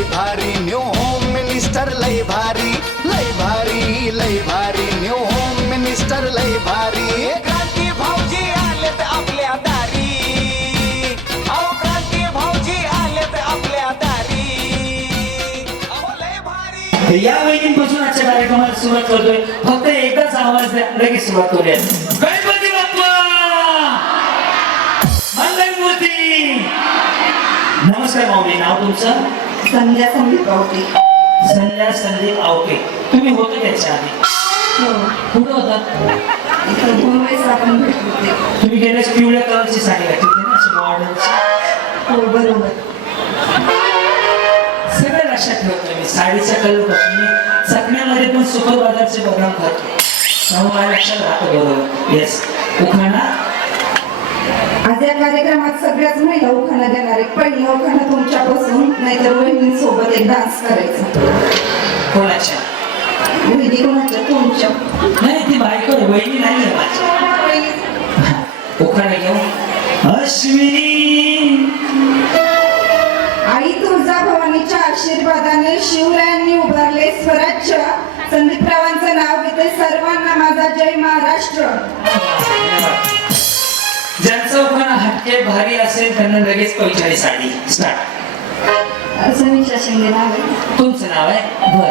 लय भारी new home minister लय भारी लय भारी लय भारी न्यू होम मिनिस्टर लय भारी क्रांती भाऊजी आलेत आपल्या दारी अहो क्रांती भाऊजी आलेत आपल्या दारी अहो लय भारी या वहिनीपासून आजच्या कार्यक्रमाला सुरुवात करतोय फक्त एकच आवाज द्या लगेच सुरुवात करूया गणपती बाप्पा मंगलमूर्ती नमस्कार माऊली नाव तुमचं संध्या संदीप आवटे संध्या संदीप आवटे तुम्ही होते त्याच्या आधी कुठं होता इथं 2 वेळेस आपण भेटलो होते तुम्ही गेल्यास पिवळ्या कलरची साडी घातली होती ना अशी मॉडेलची हो बरोबर सगळं लक्षात ठेवतो मी साडीचा कलर बघतो चकण्यामध्ये पण सुपर बाजारचे बदाम खातो त्यामुळे माझ्या लक्षात राहतं बरोबर येस उखाणा आज या कार्यक्रमात सगळ्याच महिला उखाणा देणार आहे पहिला उखाणा तुमच्यापासून नाहीतर वहिनींसोबत एक डान्स करायचा कोणाच्या वहिनी कोणाच्या तुमच्या नाही ती बायको आहे वहिनी नाही आहे माझी उखाणा घेऊ अश्विनी आई तुळजाभवानीच्या आशीर्वादाने शिवरायांनी उभारले स्वराज्य संदीपरावांचं नाव घेते सर्वांना माझा जय महाराष्ट्र ज्यांचा उखाणा हटके भारी असेल त्यांना लगेच पैठणी साडी स्टार्ट समीक्षा शिंदे नाव आहे तुमचं नाव आहे बर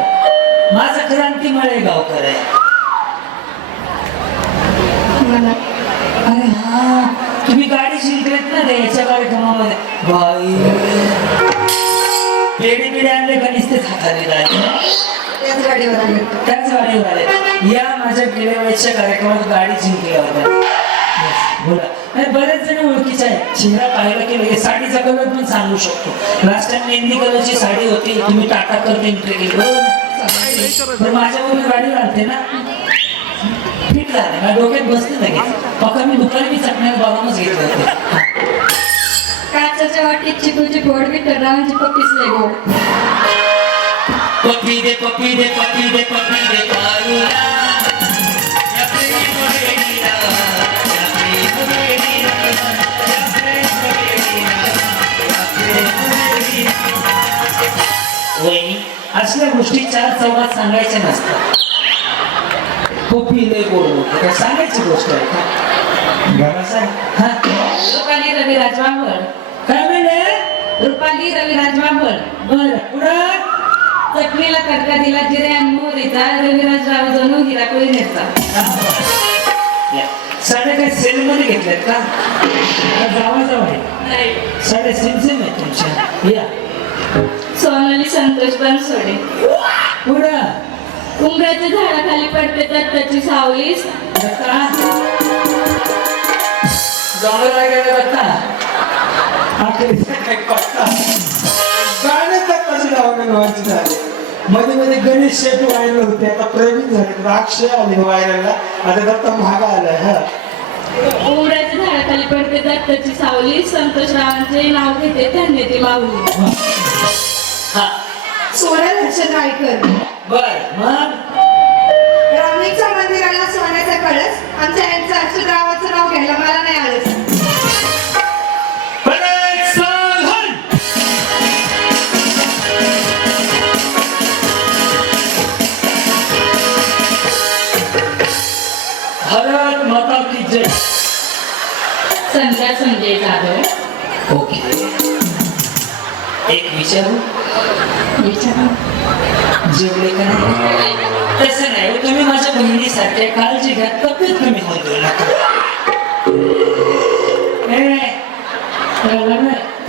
माझा क्रांती मळेगावकर आहे मला अरे हा तुम्ही गाडी जिंकलेत ना रे याच्या कार्यक्रमामध्ये बाई पेढे बिडे आणले का नुसतेच हाताने राहिले त्याच गाडीवर आले त्याच गाडीवर आले या माझ्या गेल्या वेळेच्या कार्यक्रमात गाडी जिंकल्या होत्या बोला नाही बरेच जण ओळखीचे आहेत चेहरा पाहिला की लगेच साडीचा कलर पण सांगू शकतो लास्ट टाइम मेहंदी कलरची साडी होती तुम्ही टाटा करते एंट्री केली बरोबर माझ्याबरोबर गाडीवर आणते ना फिट झाले माझ्या डोक्यात बसते लगेच पक्का मी दुपारी चटण्याला बघूनच घेतले होते काचाच्या वाटीत चिकूची फोड विठ्ठल रावांची पप्पीच लय गोड पप्पी दे पप्पी दे पप्पी दे पप्पी दे पारुला या प्रेम वेडीला या प्रेम वेडीला या प्रेम वेडीला या प्रेम वेडीला वहिनी असल्या गोष्टी 4 चौघात सांगायच्या नसतात पप्पी लय गोड होते काय सांगायची गोष्ट आहे का घराचा हा रुपाली रवी राजवांबळ काय म्हणे रुपाली रवी राजवांबळ बरं पुढं चटणीला तडका दिला जिरे आणि मोहरीचा रविराज राव जणू हिरा कोळीनेरचा साड्या काय सेल मध्ये घेतल्यात का जावा नाही साड्या सिमसिम आहेत तुमच्या या सोनाली संतोष बनसोडे पुढं उंबऱ्याच्या झाडाखाली पडते दत्ताची सावलीस डोंगरला गेला दत्ता काय पत्ता गाणं दत्ताची नावाने व्हायची झाले मध्ये मध्ये गणेश शेट्टी व्हायरल होते आता प्रवीण झाले राक्षे आले व्हायरलला आता दत्ता महागा आलाय हा उंबऱ्याच्या झाडाखाली पडते दत्ताची सावली संतोष रावांचे नाव घेते धन्य ती माऊली हा सोन्या दर्शन रायकर बर मग रामलिंगच्या मंदिराला सोन्याचा कळस आमच्या यांचं अक्षर रावाचं नाव घ्यायला मला नाही आलं भारत माता की जय संध्या संजय जाधव ओके एक विचारू जेवले का नाही तसं नाही तुम्ही माझ्या बहिणीसारख्या काळजी घ्या तब्येत कमी होऊन देऊ नका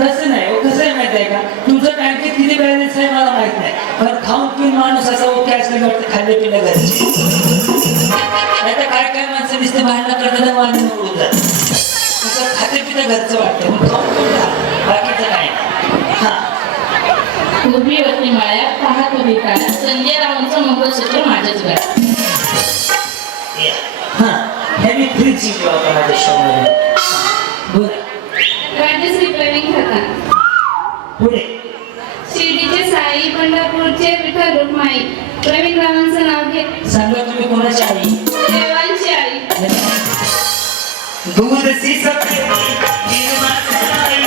तसं नाही कसं आहे माहिती आहे का तुमचं बँकेत किती बॅलन्स आहे मला माहित नाही पण खाऊन पिऊन माणूस असा ओके असलं वाटतं खाल्ले पिलं गरजे नाही तर काय काय माणसं दिसते भांडणं करताना वाणी उडून जात तसं खाते पिता घरचं वाटतं मग खाऊन पिऊन बाकीचं काय हा उभी होती माळ्यात पाहत उभी काळ्यात संजय रावांचं मंगळसूत्र माझ्याच घरात हा हे मी फ्रीज जिंकला होता माझ्या शो मध्ये बरं राजश्री प्रवीण खता पुढे शिर्डीचे साई पंढरपूरचे विठ्ठल रुक्माई प्रवीण रावांचं नाव घे सांगा तुम्ही कोणाची आई देवांची आई दूध सी सफेदी निर्माण आई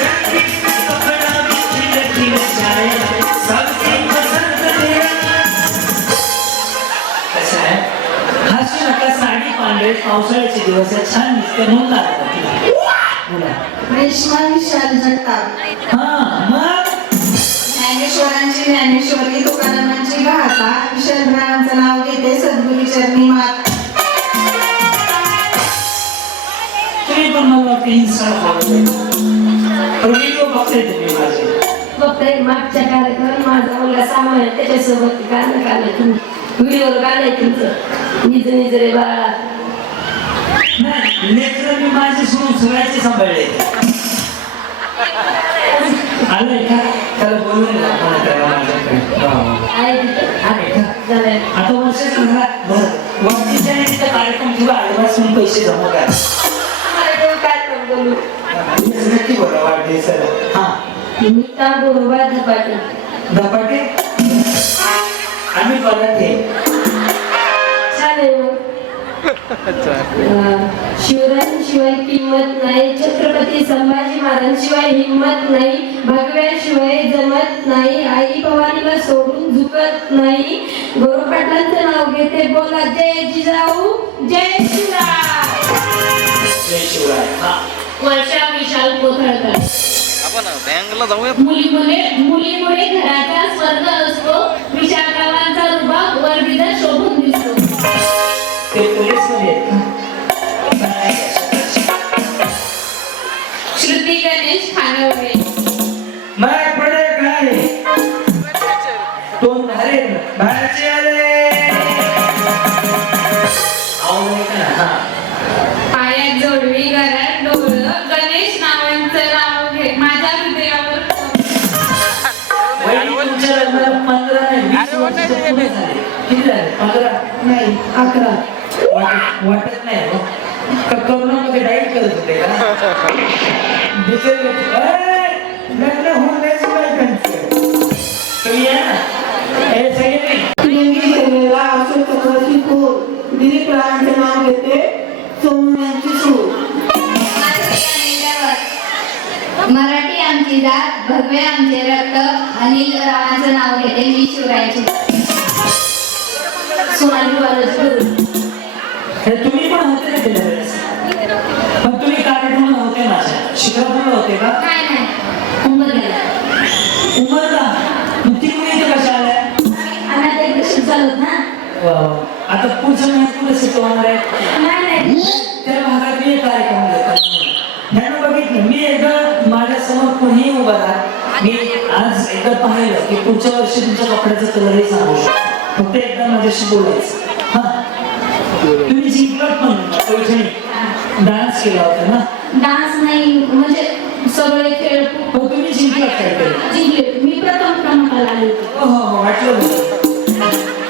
रंगीन कपडा में खिल खिल जाए असं छान दिसते म्हणून लागलं बोला. रेश्मा विशाल जगताप. हा मग ज्ञानेश्वरांची ज्ञानेश्वरी, तुकारामांची गाथा, विशालरावांचं नाव घेते, सद्गुरू चरणी मात. तुम्ही पण मला वाटतं इन्स्टा फॉलो व्हिडिओ बघताय तुम्ही माझे. बघताय मागच्या कार्यक्रम माझा मुलगा सामान आहे त्याच्यासोबत गाणं गाणं तुम्ही व्हिडिओवर गाणं तुमचं निज निज रे बाळा. नाही लेकरं मी माझे सोडून सगळ्याचे सांभाळले. आलंय का त्याला बोलून मला करा माझ्याकडे आहे तिथं आहे का झालंय. आता वर्ष वाटतीच्या तिथं कार्यक्रम किंवा ऍडव्हान्स म्हणून पैसे जमा करा. काय बोलू नक्की बोला वाढदिवसाला. हा मी का बरोबर झपाटे धपाटे आम्ही परत ये छान आहे मग. शिवरायांशिवाय किंमत नाही, छत्रपती संभाजी महाराजांशिवाय हिंमत नाही, भगव्याशिवाय जमत नाही, आई भवानीला सोडून झुकत नाही. गुरु पाटलांचं नाव घेते, बोला जय जिजाऊ जय शिवराय. जय शिवराय. हा वर्षा विशाल कोथळकर. मुलीमुळे घराचा स्वर्ग असतो, विशालरावांचा रुबाब वर्गीचा शोभून दिसतो. ते पोलीस मध्ये श्रुती गणेश खानवणे. माय पडे काय दोन भारे बाहेरचे आले आवडले का. हा पायात जोडवी घरात डोळं, गणेश नावांचं नाव घे माझ्या हृदयावर. वहिनी तुमच्या लग्नाला 15 नाही 20 वर्ष पूर्ण झाले. किती झाले 15 नाही 11 वाटत नाही हो. का कोरोनामध्ये डाईट करत होते का बिचारे लग्न होऊन नाही बायकांचं. तुम्ही या ना हे सगळे नाही. तिरंगी सेनेला अशोक चक्रवर्ती खोर, दिलीप रावांचे नाव घेते, सोमू यांची सूर. मराठी आमची जात, भगवे आमचे रक्त, अनिल रावांचं नाव घेते, मी शिवरायांची. सोनाली बालाजी. हे तुम्ही पण होते ना त्याच्या वेळेस पण तुम्ही कार्यक्रम होते माझ्या शिखरापूरला होते का. नाही नाही उंबरठ्याला. उमरला मग ती मुली इथे कशा आल्या. अनाथ एक दशक चालत ना. आता पुढच्या महिन्यात कुठे शिकवणार आहे. नाही त्या भागात मी एक कार्यक्रम घेतो ह्यानं बघितलं. मी एकदा माझ्या समोर कोणीही उभा राहा मी आज एकदा पाहिलं की पुढच्या वर्षी तुमच्या कपड्याचा कलरही सांगू शकतो. फक्त एकदा माझ्याशी बोलायचं. हा तुम्ही जिंकलात पण पैठणी डान्स केला होता ना. डान्स नाही म्हणजे सगळे खेळ पण तुम्ही जिंकलात काहीतरी. जिंकले. मी प्रथम क्रमांकाला आले होते. हो हो वाटलं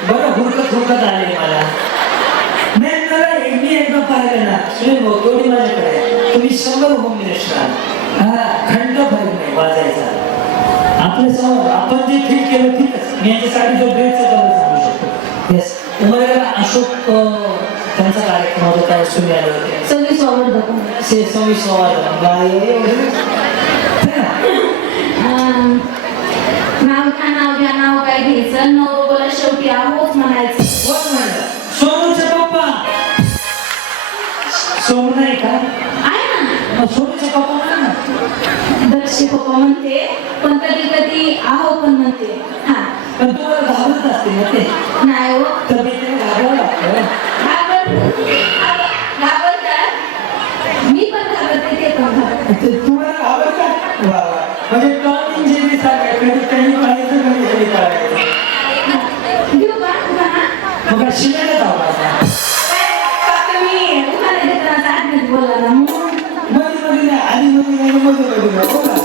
बरं हुडकत आले मला. नाही मला मी एकदा पाहिलं ना सुनील भाऊ तेवढी माझ्याकडे तुम्ही 100 होम मिनिस्टर आहात. हा खंड फरक नाही वाजायचा. आपल्या समोर आपण जे ठीक केलं ठीकच. मी याच्यासाठी जो ड्रेसचा कलर सांगू शकतो. येस उमरेला अशोक त्यांचा कार्यक्रम होता काय तुम्ही आले होते. 26 आवडतं. 26 नाव काय घ्यायचं, नवरोबाला शेवटी आहोच म्हणायचं. सोनूचे पप्पा सोनू नाही का. आहे ना सोनूचे पप्पा म्हणा ना. दक्षी पप्पा म्हणते पण कधी कधी आहो पण म्हणते. हा पण तुम्हाला घाबरत असते ना ते. नाही हो तब्येतीने घाबरावं लागतं. घाबरतात. मी पण घाबरते ते पण घाबरते. तुम्हाला घाबरतात. वा वा म्हणजे टॉम इंजिन सारखं कधी काही पाहायचं कधी कधी करायचं. घेऊ का तुम्हाला. मग शिवायला धावायचा. फक्त मी तुम्हाला देताना आठवण बोला ना. मध्ये नाही आधी मध्ये नाही मध्ये बोला.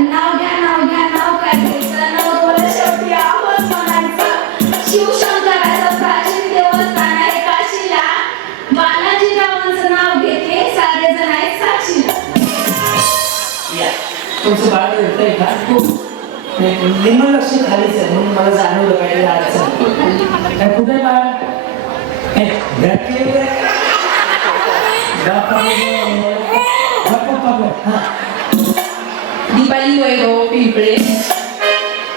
नाव काय घ्यायचं, नवरोबाला शेवटी आहोच म्हणायचं. शिवशंकराचं प्राचीन देवस्थान आहे काशीला, बालाजीरावांचं नाव घेते, सारे जण आहेत साक्षीला. या तुमचं बाळ येतंय का. निम्न लक्ष खालीच आहे म्हणून मला जाणवलं पाहिजे अडचण काय कुठे बाळ दीपाली वैभव पिंपळे.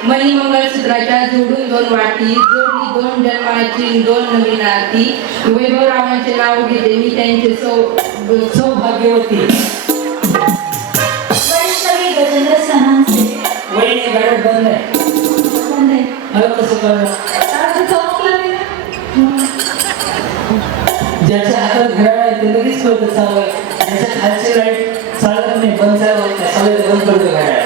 मणी मंगळसूत्राच्या जोडून 2 वाटी जोडली 2 जन्माची 2 नवीन आरती वैभवरावांचे नाव घेते मी त्यांचे सौभाग्यवती. वैष्णवी गजेंद्र सणांचे वहिनी गाडत बंद आहे. मला कसं कळलं? ज्याच्या हातात घड्याळ आहे ते लगेच कळतं चालू आहे. ज्याच्या खालची लाईट चालत नाही बंद चालत बंद करतो घड्याळ.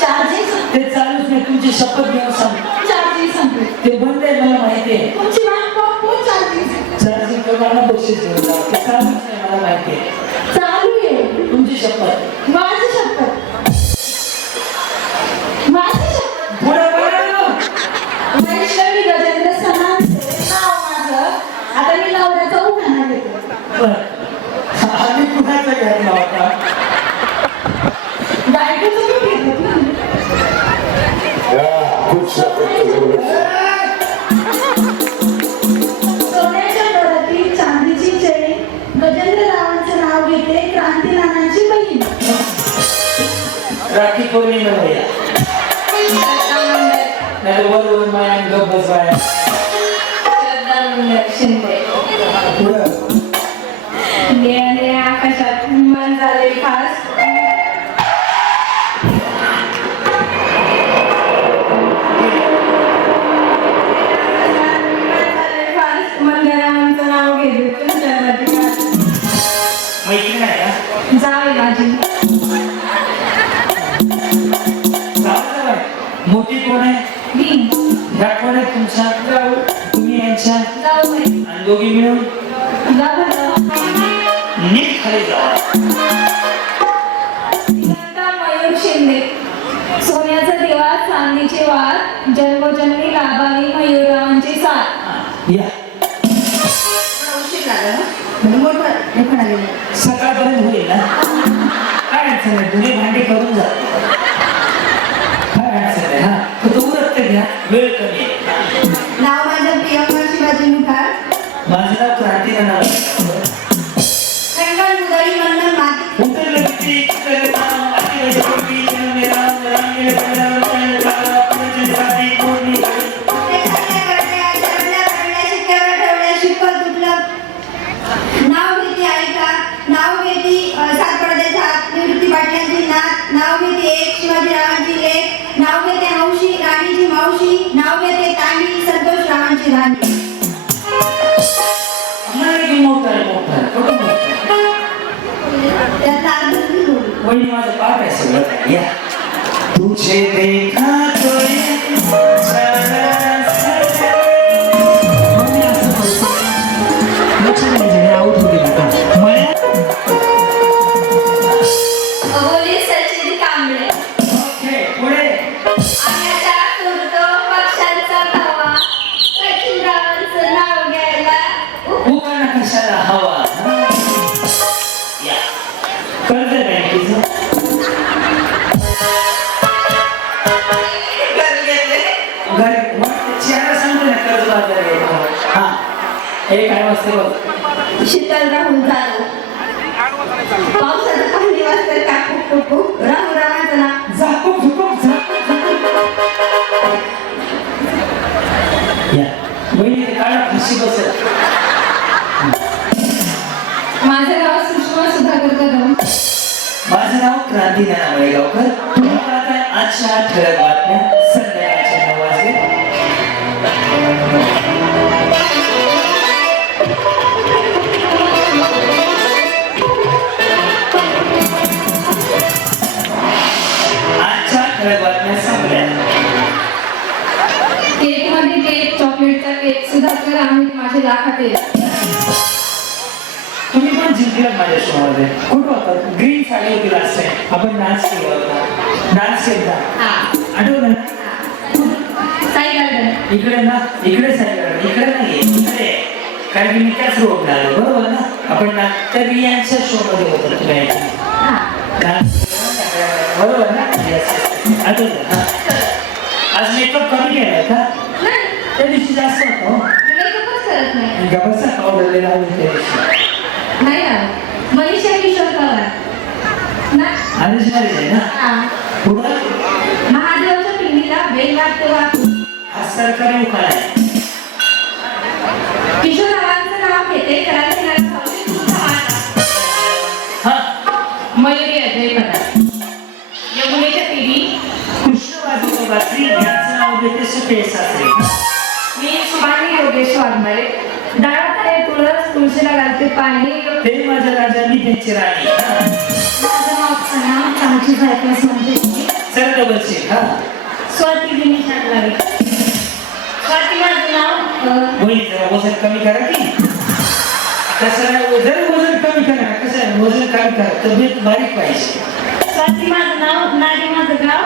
चार्जिंग ते चालूच नाही. तुमची शपथ घेऊन सांग संपले ते बंद आहे मला माहिती आहे. तुमची वाट चार्जिंग चार्जिंग करताना बक्षीस घेऊन जा. ते चालूच नाही मला माहिती आहे. चालू आहे तुमची शपथ माझी शपथ पुढे बोला. वैष्णवी गजेंद्र सणांचे नाव माझं. आता मी नवऱ्याचा उखाणा घेते. आधी कुणाचा घ्यायला होता? बायकोचं मी घेतलं ना. सोन्याच्या डोळ्यातील चांदीची चैन गजेंद्र रावांचं नाव घेते क्रांती नानांची बहीण. राखी पौर्णिमा भैया नाही वर माया गप बसवाय. शिंदे पुढं निळ्या आकाशात मन झाले फास मंदिरांचं नाव घेते तुमच्यासाठी मैत्रीण आहे का? जावे माझी जाऊ मोठी कोण आहे? मी ह्या कोण आहे तुमच्या? जाऊ तुम्ही यांच्या जाऊ आणि दोघी मिळून नीट खाली जावा. मयूर शिंदे सोन्याचा दिवा चांदीचे वाद जन्मोजन्मी लाभावी मयूरावांची साथ. या उशीर झाला ना म्हणून मोठं सकाळपर्यंत होईल ना? काय अडचण नाही. तुम्ही भांडे करून जा. काय अडचण नाही. हा फक्त उरत ते घ्या. वेळ कमी आहे. नाव माझं प्रियंका शिवाजी मुखार. माझं नाव क्रांती नाव. कंगन उदळी मंडळ माती उतरलं किती उतरलं नाव अति वैभवी जनमेरा रांगेले पडल्यावर काय लागला पुढे जाती कोणी नाव घेते ऐका नाव घेते सात पडद्याच्या आत निवृत्ती पाटलांची नात. नाव घेते एक शिवाजी रावांची लेक. नाव घेते हौशी राणीची मावशी. नाव घेते तांडी संतोष रावांची राणी. मोठा आहे मोठा आहे कुठं मोठा त्यातला अर्थ तुम्ही बोलू. वहिनी माझं पाठ आहे सगळं. या तुझे देखा तोय अबोली सचिन कांबळे पुढे आकाशात उडतो पक्ष्यांचा थवा सचिन रावांचं नाव घ्यायला उगाना कशाला हवा. या कर्ज बँकेचं चेहरा सांगतो ना कर्ज बाजार आहे. हा हे काय वाजते बघ. शीतल राहुल जाधव. पावसाचं पाणी वाजतं काकू राहुल रावांचं नाव. झापूक झुपूक या वहिनी ते काढा फाशी बसत. माझे नाव सुषमा सुधाकर कदम. माझं नाव क्रांती नानावळेगावकर. तुम्ही पाहताय आजच्या ठळक बातम्या संध्याकाळच्या 9 वाजले. आजच्या ठळक बातम्या संपल्या. केक मध्ये केक चॉकलेटचा केक सुधाकर आम्ही माझे लाखात येईल. तुम्ही पण जिंकलात माझ्या शो मध्ये. कुठं होता? ग्रीन साडी होती लास्ट टाइम. आपण डान्स केला होता. डान्स केला आठवलं ना? साई गार्डन इकडे ना इकडे साईड इकडे नाही इकडे. कारण की मी त्याच रोडला आलो बरोबर ना? आपण ना त्या बियांच्या शो मध्ये होतो तुम्ही डान्स बरोबर ना? आठवलं हा. आज मेकअप कमी केलाय का? त्या दिवशी जास्त होतो. मेकअपच करत नाही. गप्पा पावडर लावली त्या दिवशी. नाही ना मनीषा किशोर पवार ना. आणि झाले ना हा पुढं सरकारी उखाणा आहे. किशोररावांचं नाव घेते क्रांतिकारक हौशी तुमचा वाटा. हा मयुरी अजय पदार. यमुनेच्या तिरी. कृष्ण वाजवतो बासरी याचं नाव घेते सुपे सासरे. मी सुभानी योगेश वाघमारे. डाळात तुळस तुळशीला घालते पाणी. ते माझ्या राजांनी त्यांची राणी. माझं नाव अक्षना आमची बायकोस म्हणते. चल डबल चेक. हा स्वाती दिनेश लागलावी. स्वाती माझं नाव मुली जरा वजन कमी करा की. कसं नाही जरा वजन कमी करा. कसं आहे वजन कमी करा तब्येत बारीक पाहिजे. स्वाती माझं नाव. नारी माझं गाव.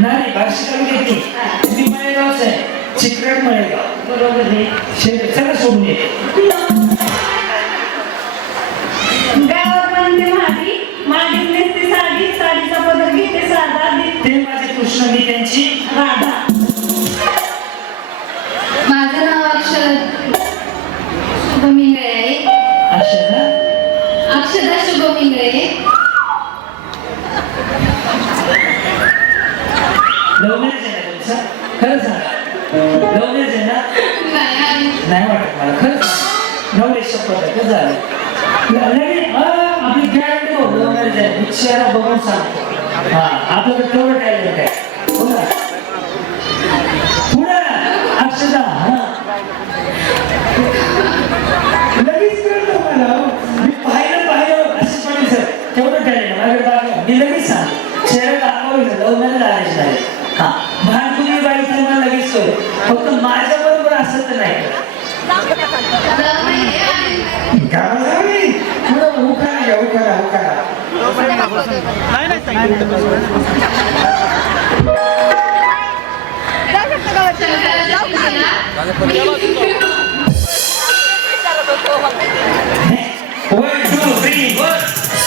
नाही भाषा कमी घेतली. तुम्ही मळेगावच आहे. चित्रड मळेगाव. बरोबर आहे. चला सोडून ये. गावात बांधते माडी. माडीत नेसते साडी. साडीचा पदर घेते साधा. ते माझे कृष्ण मी त्यांची राधा. माझं नाव शुभम इंगळे आहे. अक्षरा. अक्षदा शुभम इंगळे. लव्ह मॅरेज आहे ना तुमचा? खरं सांगा. लव्ह मॅरेज आहे ना? नाही वाटत मला. खरं सांगा. नवरे शपथ आहे. कसं झालं? लगेच आपली गॅरंटी हो लव्ह मॅरेज आहे. मी चेहरा बघून सांगतो. हा आपल्याकडे तेवढं टॅलेंट आहे. हो ना? पुढं अक्षदा. हा लगेच कळलं मला. मी पाहिलं असं पडेल सर. तेवढं टॅलेंट माझ्याकडे दाखवा. मी लगेच सांग चेहरा दाखवलं लव्ह मॅरेज आणायचं नाही. हा भानपुरी बाई तर मला लगेच कळलं. फक्त माझ्या बरोबर असं तर नाही. One, two, three, four.